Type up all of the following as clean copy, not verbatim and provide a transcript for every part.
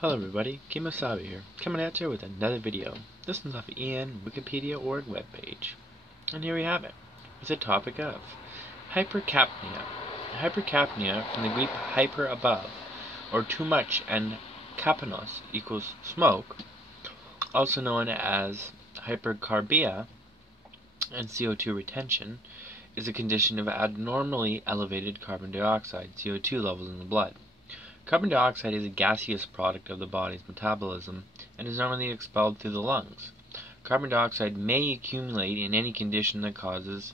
Hello everybody, Kemo Sabi here, coming at you with another video. This one's off of wikipedia.org webpage. And here we have it, with the topic of hypercapnia. Hypercapnia, from the Greek hyper above, or too much, and kapanos equals smoke, also known as hypercarbia and CO2 retention, is a condition of abnormally elevated carbon dioxide, CO2 levels in the blood. Carbon dioxide is a gaseous product of the body's metabolism and is normally expelled through the lungs. Carbon dioxide may accumulate in any condition that causes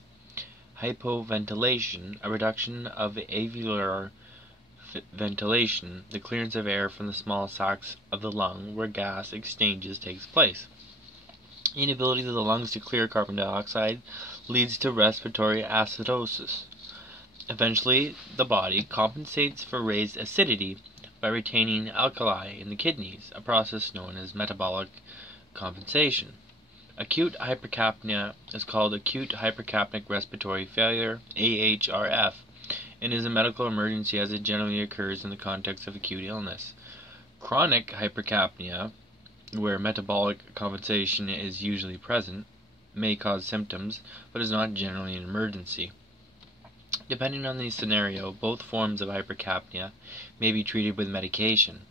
hypoventilation, a reduction of alveolar ventilation, the clearance of air from the small sacs of the lung where gas exchanges takes place. Inability of the lungs to clear carbon dioxide leads to respiratory acidosis. Eventually, the body compensates for raised acidity by retaining alkali in the kidneys, a process known as metabolic compensation. Acute hypercapnia is called acute hypercapnic respiratory failure, AHRF, and is a medical emergency as it generally occurs in the context of acute illness. Chronic hypercapnia, where metabolic compensation is usually present, may cause symptoms, but is not generally an emergency. Depending on the scenario, both forms of hypercapnia may be treated with medication,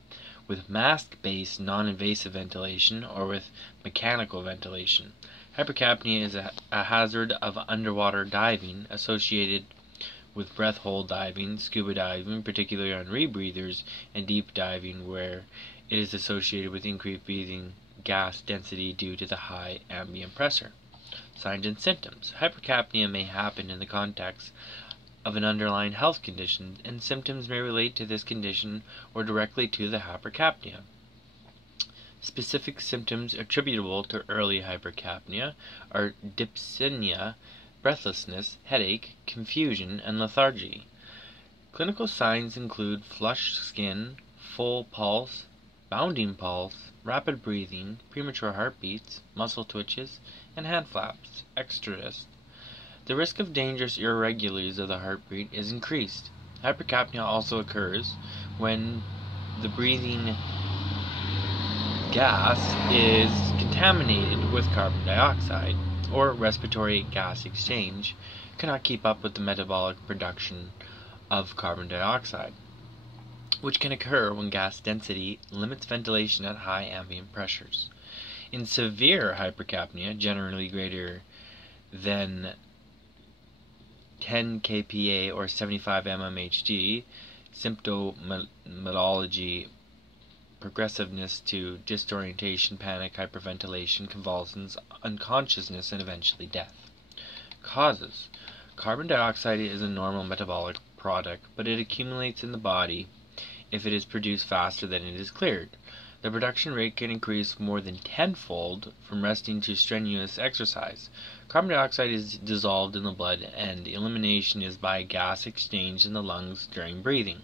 with mask-based non-invasive ventilation or with mechanical ventilation. Hypercapnia is a hazard of underwater diving associated with breath hold diving, scuba diving, particularly on rebreathers, and deep diving where it is associated with increased breathing gas density due to the high ambient pressure. Signs and symptoms. Hypercapnia may happen in the context of an underlying health condition, and symptoms may relate to this condition or directly to the hypercapnia. Specific symptoms attributable to early hypercapnia are dyspnea, breathlessness, headache, confusion, and lethargy. Clinical signs include flushed skin, full pulse, bounding pulse, rapid breathing, premature heartbeats, muscle twitches, and hand flaps. Extras. The risk of dangerous irregularities of the heartbeat is increased. Hypercapnia also occurs when the breathing gas is contaminated with carbon dioxide, or respiratory gas exchange cannot keep up with the metabolic production of carbon dioxide, which can occur when gas density limits ventilation at high ambient pressures. In severe hypercapnia, generally greater than 10 kPa or 75 mmHg, symptomatology, progressiveness to disorientation, panic, hyperventilation, convulsions, unconsciousness, and eventually death. Causes. Carbon dioxide is a normal metabolic product, but it accumulates in the body if it is produced faster than it is cleared. The production rate can increase more than tenfold from resting to strenuous exercise. Carbon dioxide is dissolved in the blood, and elimination is by gas exchange in the lungs during breathing.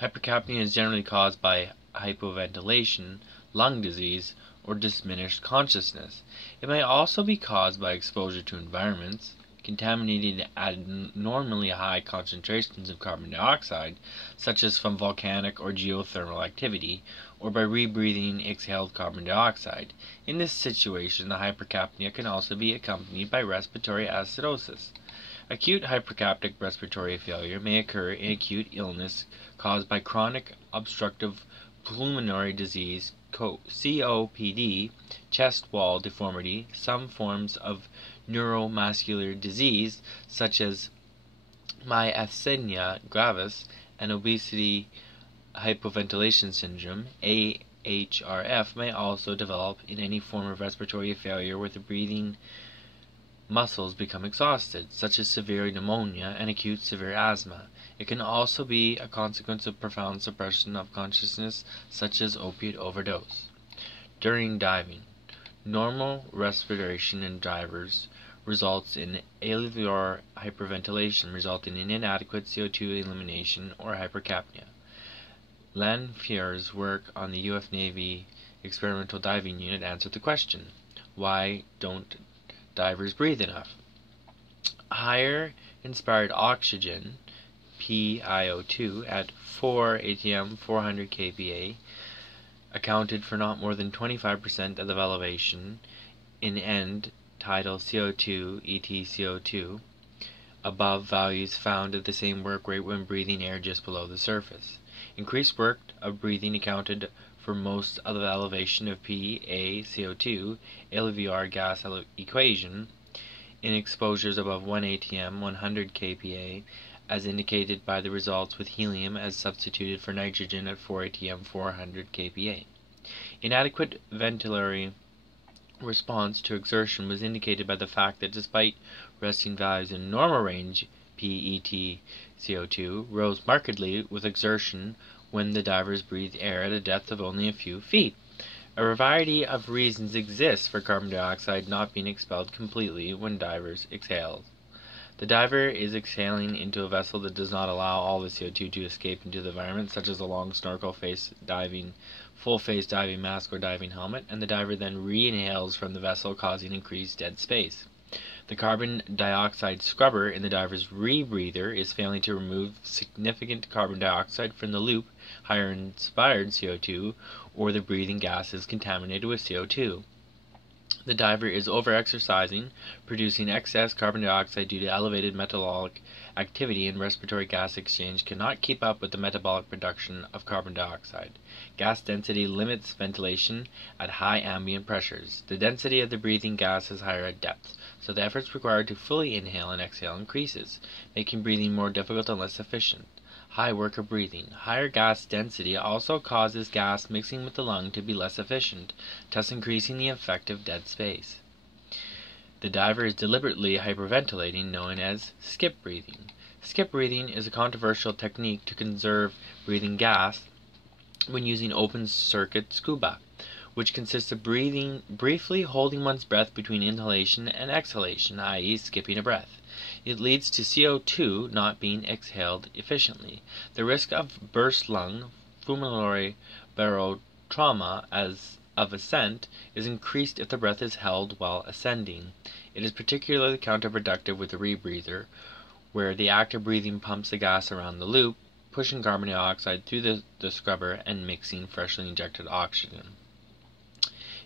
Hypercapnia is generally caused by hypoventilation, lung disease, or diminished consciousness. It may also be caused by exposure to environments contaminated at abnormally high concentrations of carbon dioxide, such as from volcanic or geothermal activity, or by rebreathing exhaled carbon dioxide. In this situation, the hypercapnia can also be accompanied by respiratory acidosis. Acute hypercapnic respiratory failure may occur in acute illness caused by chronic obstructive pulmonary disease, COPD, chest wall deformity, some forms of neuromuscular disease such as myasthenia gravis, and obesity hypoventilation syndrome, AHRF, may also develop in any form of respiratory failure where the breathing muscles become exhausted, such as severe pneumonia and acute severe asthma. It can also be a consequence of profound suppression of consciousness, such as opiate overdose. During diving, normal respiration in divers results in alveolar hyperventilation, resulting in inadequate CO2 elimination or hypercapnia. Lanfear's work on the U.S. Navy Experimental Diving Unit answered the question, why don't divers breathe enough? Higher inspired oxygen PiO2 at 4 atm 400 kPa accounted for not more than 25% of the elevation in end tidal CO2 EtCO2 above values found at the same work rate when breathing air just below the surface. Increased work of breathing accounted for most of the elevation of PaCO2 alveolar gas equation in exposures above 1 atm 100 kPa, as indicated by the results with helium as substituted for nitrogen at 4 atm 400 kPa. Inadequate ventilatory response to exertion was indicated by the fact that despite resting values in normal range, PET-CO2 rose markedly with exertion when the divers breathed air at a depth of only a few feet. A variety of reasons exist for carbon dioxide not being expelled completely when divers exhale. The diver is exhaling into a vessel that does not allow all the CO2 to escape into the environment, such as a long snorkel full face diving mask or diving helmet, and the diver then re-inhales from the vessel, causing increased dead space. The carbon dioxide scrubber in the diver's rebreather is failing to remove significant carbon dioxide from the loop, higher inspired CO2, or the breathing gas is contaminated with CO2. The diver is overexercising, producing excess carbon dioxide due to elevated metabolic activity, and respiratory gas exchange cannot keep up with the metabolic production of carbon dioxide. Gas density limits ventilation at high ambient pressures. The density of the breathing gas is higher at depth, so the efforts required to fully inhale and exhale increases, making breathing more difficult and less efficient. High work of breathing. Higher gas density also causes gas mixing with the lung to be less efficient, thus increasing the effective dead space. The diver is deliberately hyperventilating, known as skip breathing. Skip breathing is a controversial technique to conserve breathing gas when using open-circuit scuba, which consists of briefly holding one's breath between inhalation and exhalation, i.e. skipping a breath. It leads to CO2 not being exhaled efficiently. The risk of burst lung, pulmonary barotrauma of ascent is increased if the breath is held while ascending. It is particularly counterproductive with the rebreather, where the act of breathing pumps the gas around the loop, pushing carbon dioxide through the scrubber and mixing freshly injected oxygen.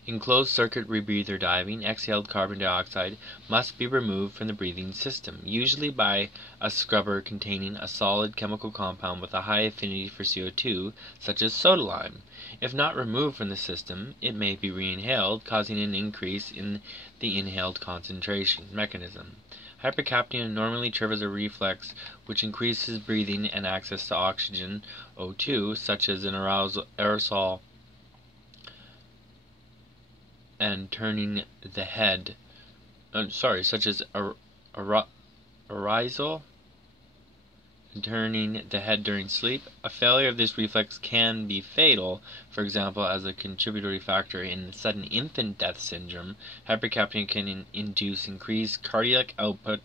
In closed-circuit rebreather diving, exhaled carbon dioxide must be removed from the breathing system, usually by a scrubber containing a solid chemical compound with a high affinity for CO2, such as soda lime. If not removed from the system, it may be re-inhaled, causing an increase in the inhaled concentration mechanism. Hypercapnia normally triggers a reflex which increases breathing and access to oxygen, O2, such as an aerosol and turning the head, such as arousal and turning the head during sleep. A failure of this reflex can be fatal, for example, as a contributory factor in sudden infant death syndrome. Hypercapnia can induce increased cardiac output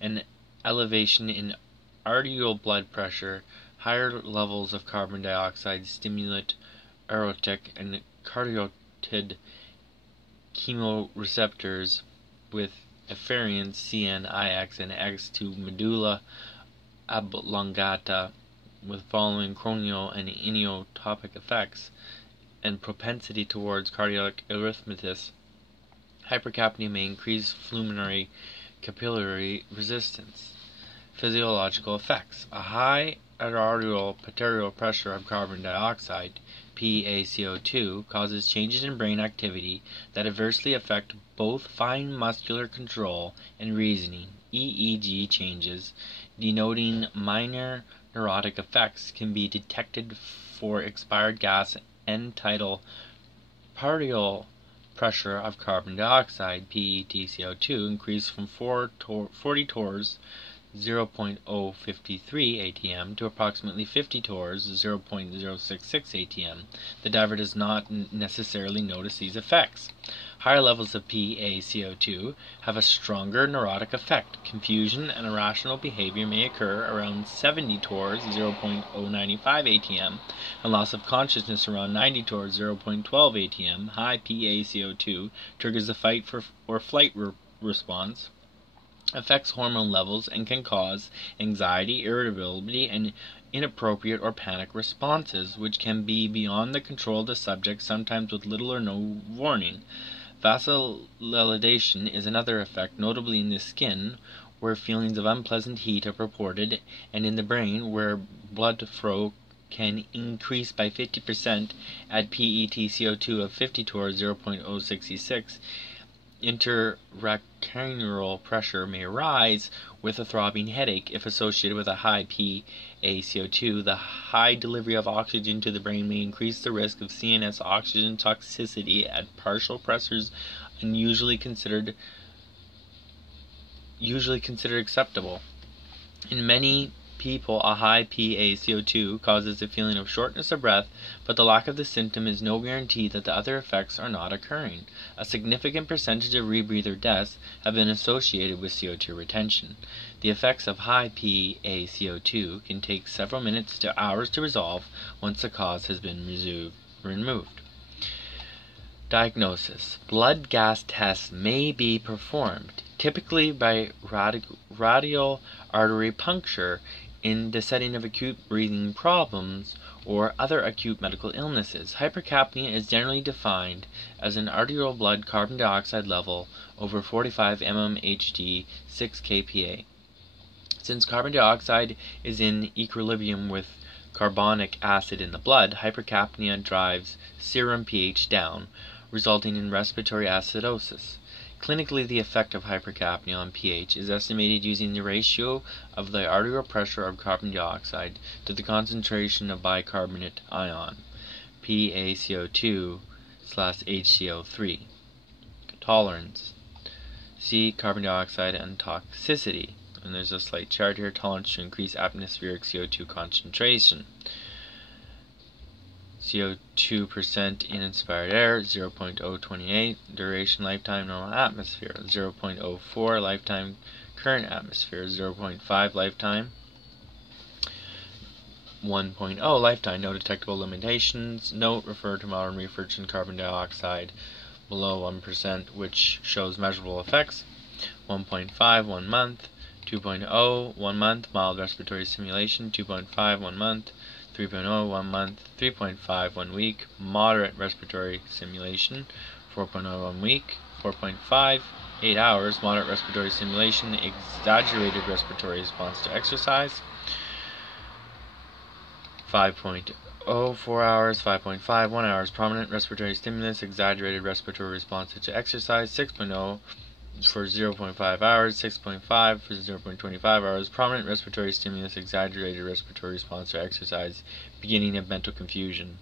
and elevation in arterial blood pressure. Higher levels of carbon dioxide stimulate aortic and carotid chemoreceptors with afferents CN, IX, and X to medulla oblongata, with following corneal and inotopic effects and propensity towards cardiac arrhythmias. Hypercapnia may increase pulmonary capillary resistance. Physiological effects. A high arterial pressure of carbon dioxide, PaCO2, causes changes in brain activity that adversely affect both fine muscular control and reasoning. EEG changes, denoting minor neurotic effects, can be detected for expired gas and tidal partial pressure of carbon dioxide, PET-CO2, increased from 40 torrs 0.053 atm to approximately 50 torrs 0.066 atm. The diver does not necessarily notice these effects. Higher levels of PaCO2 have a stronger neurotic effect. Confusion and irrational behavior may occur around 70 torrs 0.095 atm, and loss of consciousness around 90 torrs 0.12 atm. High PaCO2 triggers the fight or flight response, affects hormone levels and can cause anxiety, irritability, and inappropriate or panic responses, which can be beyond the control of the subject, sometimes with little or no warning. Vasodilation is another effect, notably in the skin, where feelings of unpleasant heat are reported, and in the brain, where blood flow can increase by 50% at PET-CO2 of 50 torr 0.066. Intracranial pressure may rise with a throbbing headache if associated with a high PaCO2. The high delivery of oxygen to the brain may increase the risk of CNS oxygen toxicity at partial pressures, usually considered acceptable. In many people, a high PaCO2 causes a feeling of shortness of breath, but the lack of the symptom is no guarantee that the other effects are not occurring. A significant percentage of rebreather deaths have been associated with CO2 retention. The effects of high PaCO2 can take several minutes to hours to resolve once the cause has been removed. Diagnosis. Blood gas tests may be performed, typically by radial artery puncture in the setting of acute breathing problems or other acute medical illnesses. Hypercapnia is generally defined as an arterial blood carbon dioxide level over 45 mmHg 6 kPa. Since carbon dioxide is in equilibrium with carbonic acid in the blood, hypercapnia drives serum pH down, resulting in respiratory acidosis. Clinically, the effect of hypercapnia on pH is estimated using the ratio of the arterial pressure of carbon dioxide to the concentration of bicarbonate ion, PaCO2/HCO3. Tolerance. See carbon dioxide and toxicity. And there's a slight chart here, tolerance to increased atmospheric CO2 concentration. CO2% in inspired air, 0.028, duration lifetime normal atmosphere, 0.04 lifetime current atmosphere, 0.5 lifetime, 1.0 lifetime, no detectable limitations. Note, refer to modern research in carbon dioxide below 1%, which shows measurable effects. 1.5, 1 month, 2.0, 1 month, mild respiratory stimulation, 2.5, 1 month, 3.0, 1 month, 3.5, 1 week, moderate respiratory stimulation, 4.0, 1 week, 4.5, 8 hours, moderate respiratory stimulation, exaggerated respiratory response to exercise, 5.0, 4 hours, 5.5, 1 hours, prominent respiratory stimulus, exaggerated respiratory response to exercise, 6.0 for 0.5 hours, 6.5 for 0.25 hours, prominent respiratory stimulus, exaggerated respiratory response to exercise, beginning of mental confusion.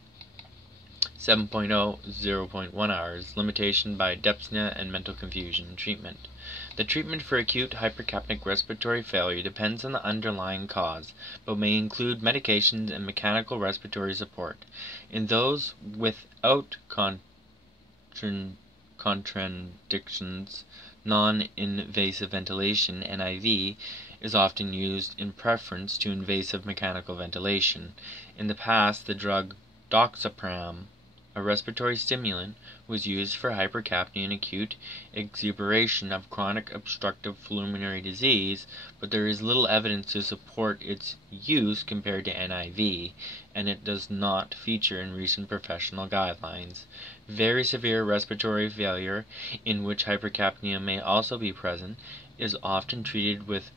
7.0, 0.1 hours, limitation by dyspnea and mental confusion. Treatment. The treatment for acute hypercapnic respiratory failure depends on the underlying cause, but may include medications and mechanical respiratory support. In those without contraindications, non-invasive ventilation (NIV) is often used in preference to invasive mechanical ventilation. In the past, the drug doxapram, a respiratory stimulant, was used for hypercapnia and acute exuberation of chronic obstructive pulmonary disease, but there is little evidence to support its use compared to NIV, and it does not feature in recent professional guidelines. Very severe respiratory failure, in which hypercapnia may also be present, is often treated with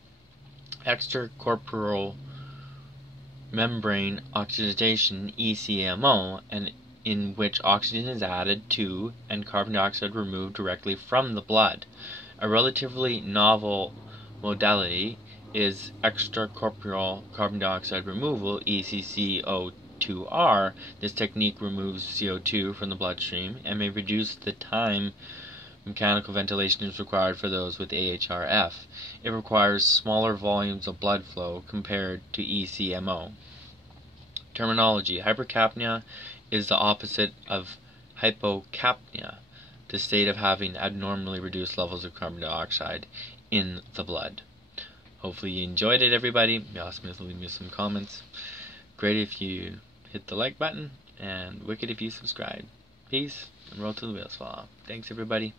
extracorporeal membrane oxidation (ECMO), and in which oxygen is added to and carbon dioxide removed directly from the blood. A relatively novel modality is extracorporeal carbon dioxide removal (ECCO2R). This technique removes CO2 from the bloodstream and may reduce the time mechanical ventilation is required for those with AHRF. It requires smaller volumes of blood flow compared to ECMO. Terminology. Hypercapnia is the opposite of hypocapnia, the state of having abnormally reduced levels of carbon dioxide in the blood. Hopefully you enjoyed it, everybody. You also leave me some comments. Great if you hit the like button, and wicked if you subscribe. Peace, and roll till the wheels fall off. Thanks, everybody.